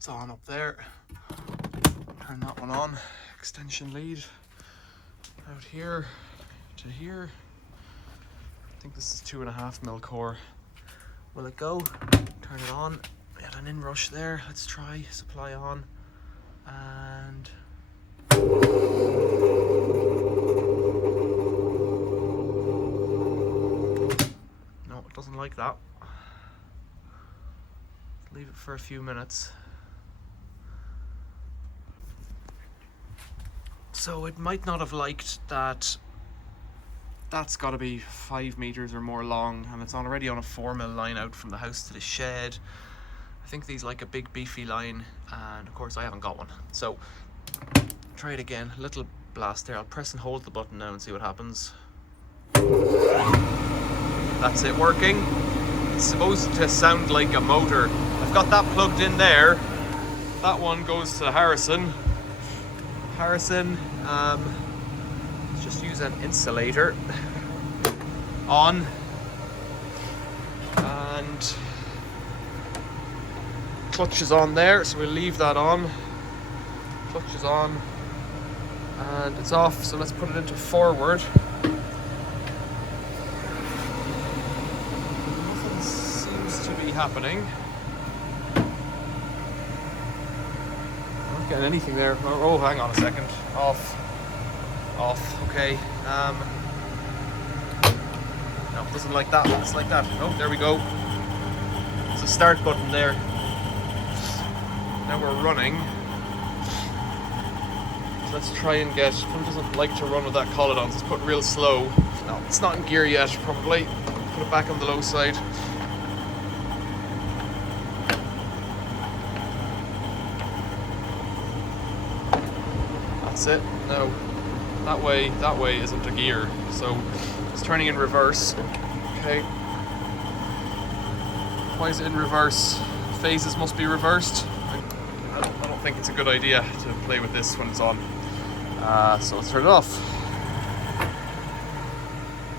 That's on up there. Turn that one on. Extension lead out here to here. I think this is 2.5mm core. Will it go? Turn it on. We had an inrush there. Let's try supply on. And no, it doesn't like that. Leave it for a few minutes. So it might not have liked that. That's got to be 5 meters or more long, and it's already on a 4mm line out from the house to the shed. I think these like a big beefy line, and of course I haven't got one. So try it again. A little blast there. I'll press and hold the button now and see what happens. That's it working. It's supposed to sound like a motor. I've got that plugged in there. That one goes to Harrison. Let's just use an insulator on, and clutch is on there, so we'll leave that on. Clutch is on and it's off, so let's put it into forward. Nothing seems to be happening. Getting anything there. Oh, hang on a second. Off. Okay. No, it doesn't like that. It's like that. Oh, there we go. There's a start button there. Now we're running. So let's try and get. It doesn't like to run with that collet on, so it's put real slow. No, it's not in gear yet. Probably put it back on the low side. That's it. No, that way isn't a gear, so it's turning in reverse. Okay. Why is it in reverse? Phases must be reversed. I don't think it's a good idea to play with this when it's on. So let's turn it off.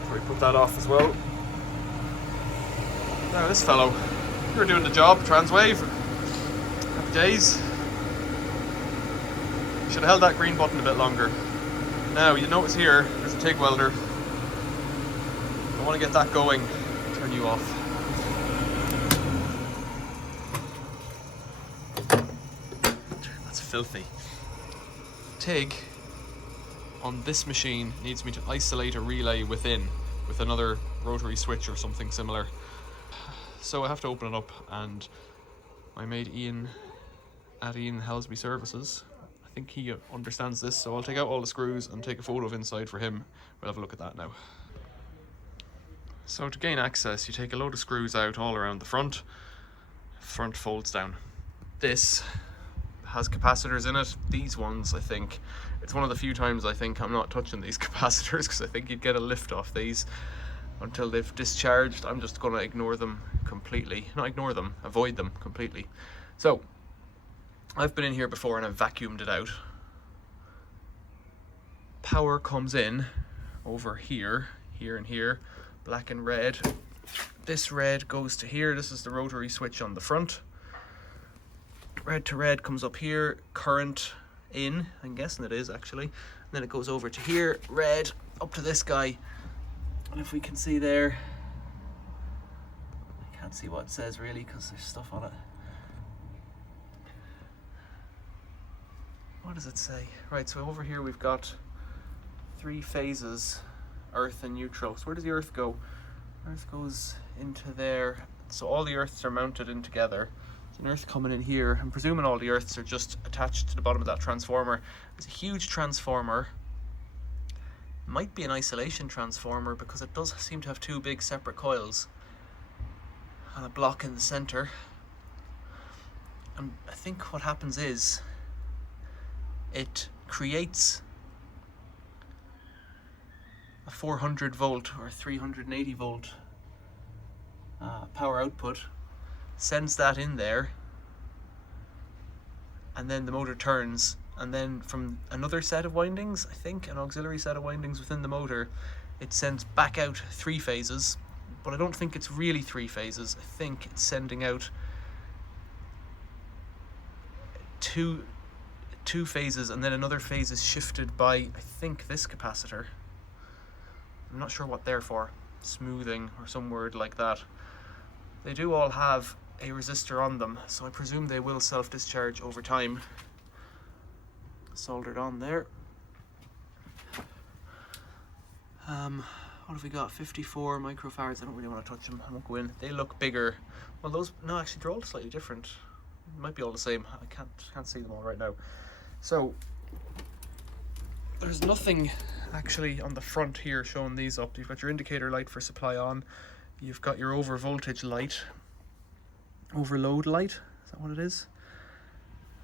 Probably put that off as well. Now this fellow, you're doing the job, Transwave. Happy days. Should have held that green button a bit longer. Now you notice here, there's a TIG welder. I want to get that going. Turn you off. That's filthy. TIG on this machine needs me to isolate a relay within with another rotary switch or something similar. So I have to open it up, and my mate Ian at Ian Helsby Services, I think he understands this, so I'll take out all the screws and take a photo of inside for him. We'll have a look at that now. So to gain access, you take a load of screws out all around the front. Front folds down. This has capacitors in it. These ones, I think, it's one of the few times I think I'm not touching these capacitors, because I think you'd get a lift off these until they've discharged. I'm just going to ignore them completely. Not ignore them, avoid them completely. So I've been in here before and I've vacuumed it out. Power comes in over here, here and here, black and red. This red goes to here. This is the rotary switch on the front. Red to red comes up here, current in, I'm guessing it is actually. And then it goes over to here, red, up to this guy. And if we can see there, I can't see what it says really because there's stuff on it. What does it say? Right, so over here we've got 3 phases, earth and neutral. So where does the earth go? Earth goes into there. So all the earths are mounted in together. There's an earth coming in here. I'm presuming all the earths are just attached to the bottom of that transformer. There's a huge transformer. Might be an isolation transformer because it does seem to have 2 big separate coils and a block in the center. And I think what happens is it creates a 400 volt or 380 volt power output, sends that in there, and then the motor turns, and then from another set of windings, I think an auxiliary set of windings within the motor, it sends back out 3 phases, but I don't think it's really 3 phases. I think it's sending out two phases, and then another phase is shifted by, I think, this capacitor. I'm not sure what they're for, smoothing or some word like that. They do all have a resistor on them, so I presume they will self-discharge over time. Soldered on there. What have we got? 54 microfarads. I don't really want to touch them. I won't go in. They look bigger. Well, those, no, actually they're all slightly different. Might be all the same. I can't see them all right now. So there's nothing actually on the front here showing these up. You've got your indicator light for supply on. You've got your over voltage light, overload light. Is that what it is?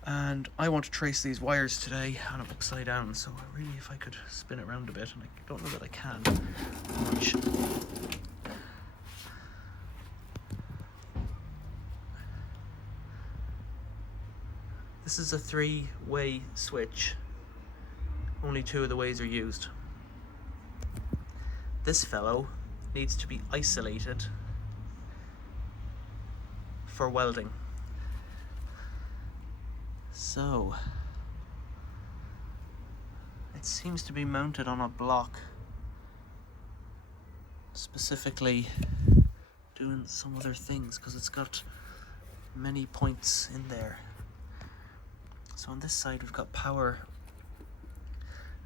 And I want to trace these wires today, and I'm upside down, so really if I could spin it around a bit, and I don't know that I can much. This is a 3-way switch. Only 2 of the ways are used. This fellow needs to be isolated for welding. So it seems to be mounted on a block, specifically doing some other things, because it's got many points in there. So on this side we've got power.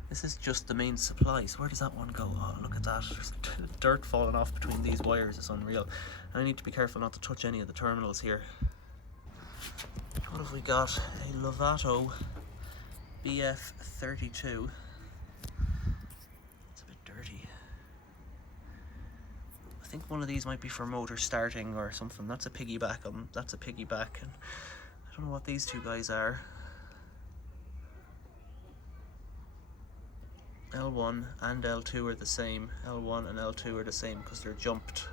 This is just the main supply. So where does that one go? Oh, look at that. There's dirt falling off between these wires. It's unreal. And I need to be careful not to touch any of the terminals here. What have we got? A Lovato BF32. It's a bit dirty. I think one of these might be for motor starting or something. That's a piggyback. That's a piggyback. And I don't know what these two guys are. L1 and L2 are the same. L1 and L2 are the same because they're jumped.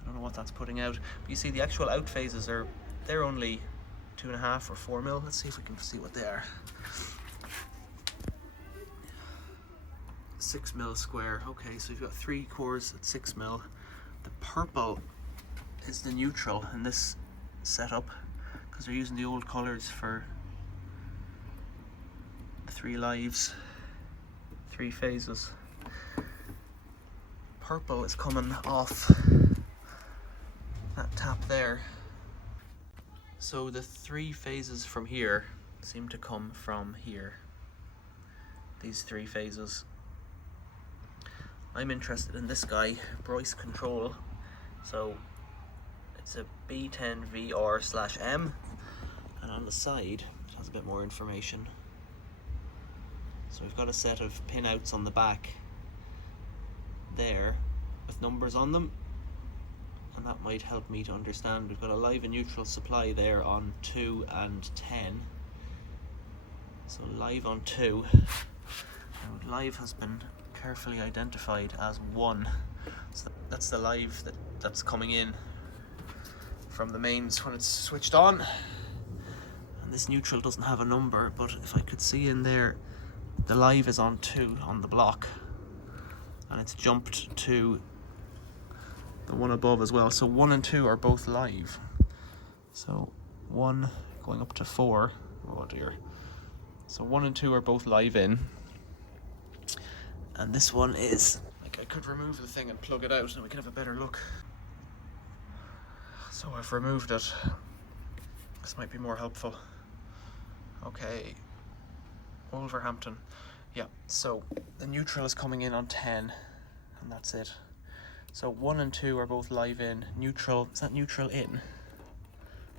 I don't know what that's putting out. But you see the actual out phases they're only 2.5 or 4 mil. Let's see if we can see what they are. 6 mil square. Okay, so you've got 3 cores at 6 mil. The purple is the neutral in this setup because they're using the old colors for the 3 lives, 3 phases. Purple is coming off that tap there. So the 3 phases from here seem to come from here. These 3 phases. I'm interested in this guy, Bryce Control. So it's a B10VR/M, and on the side it has a bit more information. So we've got a set of pinouts on the back there with numbers on them, and that might help me to understand. We've got a live and neutral supply there on 2 and 10. So live on 2. Now live has been carefully identified as 1. So that's the live that's coming in from the mains when it's switched on. And this neutral doesn't have a number, but if I could see in there, the live is on 2 on the block, and it's jumped to the one above as well. So 1 and 2 are both live. So 1 going up to 4. Oh dear. So 1 and 2 are both live in. And this one is, like, I could remove the thing and plug it out and we can have a better look. So I've removed it. This might be more helpful. Okay. Wolverhampton. Yeah, so the neutral is coming in on 10, and that's it. So 1 and 2 are both live in. Neutral, is that neutral in?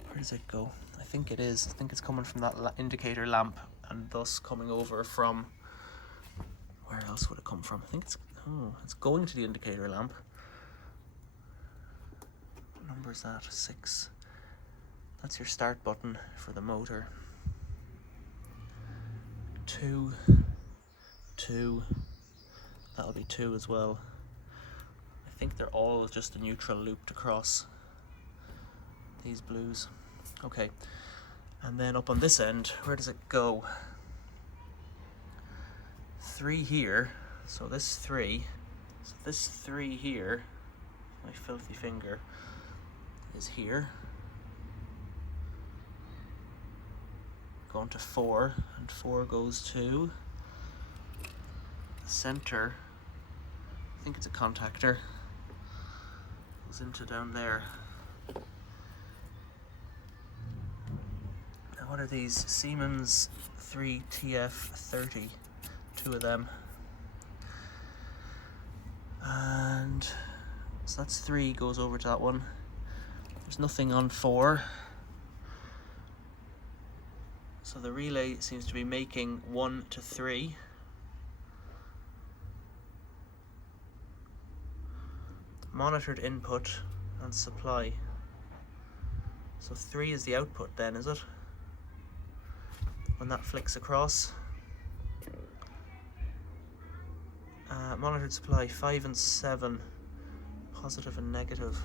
Where does it go? I think it is. I think it's coming from that indicator lamp, and thus coming over from, where else would it come from? I think it's going to the indicator lamp. What number is that? 6. That's your start button for the motor. 2, 2, that'll be 2 as well. I think they're all just a neutral looped across these blues. Okay, and then up on this end, where does it go? 3 here, so this 3 here, my filthy finger, is here. going to 4, and 4 goes to the center. I think it's a contactor. Goes into down there. Now what are these? Siemens 3TF30, 2 of them. And so that's 3 goes over to that one. There's nothing on 4. So the relay seems to be making 1 to 3. Monitored input and supply. So 3 is the output then, is it? When that flicks across. Monitored supply 5 and 7. Positive and negative.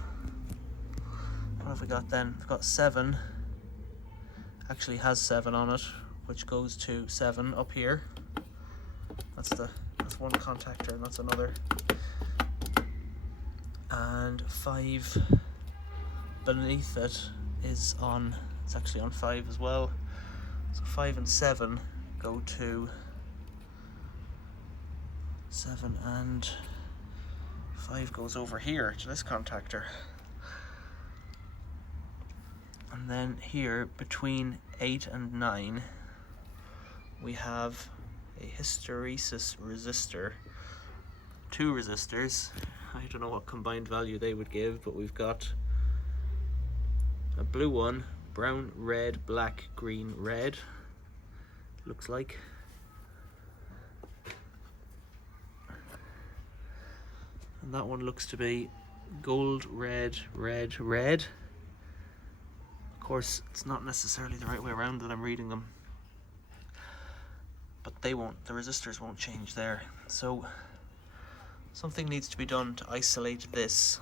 What have we got then? We've got 7. Actually has 7 on it, which goes to 7 up here. That's one contactor, and that's another. And 5 beneath it is on, it's actually on 5 as well. So 5 and 7 go to 7, and 5 goes over here to this contactor. And then here between 8 and 9 we have a hysteresis resistor, 2 resistors. I don't know what combined value they would give, but we've got a blue one, brown, red, black, green, red, looks like. And that one looks to be gold, red, red, red. Of course, it's not necessarily the right way around that I'm reading them, but the resistors won't change there. So something needs to be done to isolate this.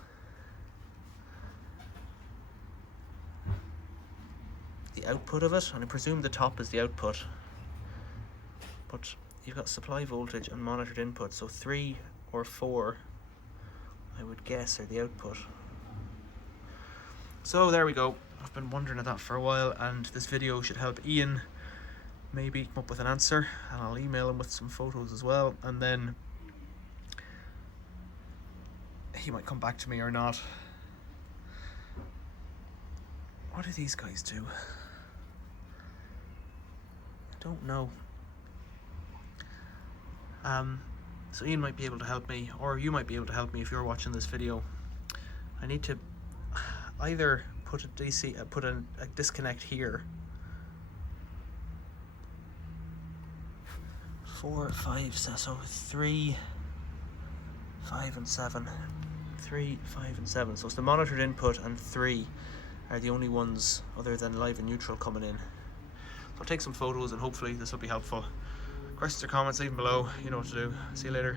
The output of it, and I presume the top is the output, but you've got supply voltage and monitored input, so 3 or 4 I would guess are the output. So there we go. I've been wondering at that for a while, and this video should help Ian maybe come up with an answer, and I'll email him with some photos as well, and then he might come back to me or not. What do these guys do? I don't know. So Ian might be able to help me, or you might be able to help me if you're watching this video. I need to either put a disconnect here. 4, 5, so 3, 5 and 7. 3, 5 and 7. So it's the monitored input and 3 are the only ones other than live and neutral coming in. So I'll take some photos and hopefully this will be helpful. Questions or comments, leave them below. You know what to do. See you later.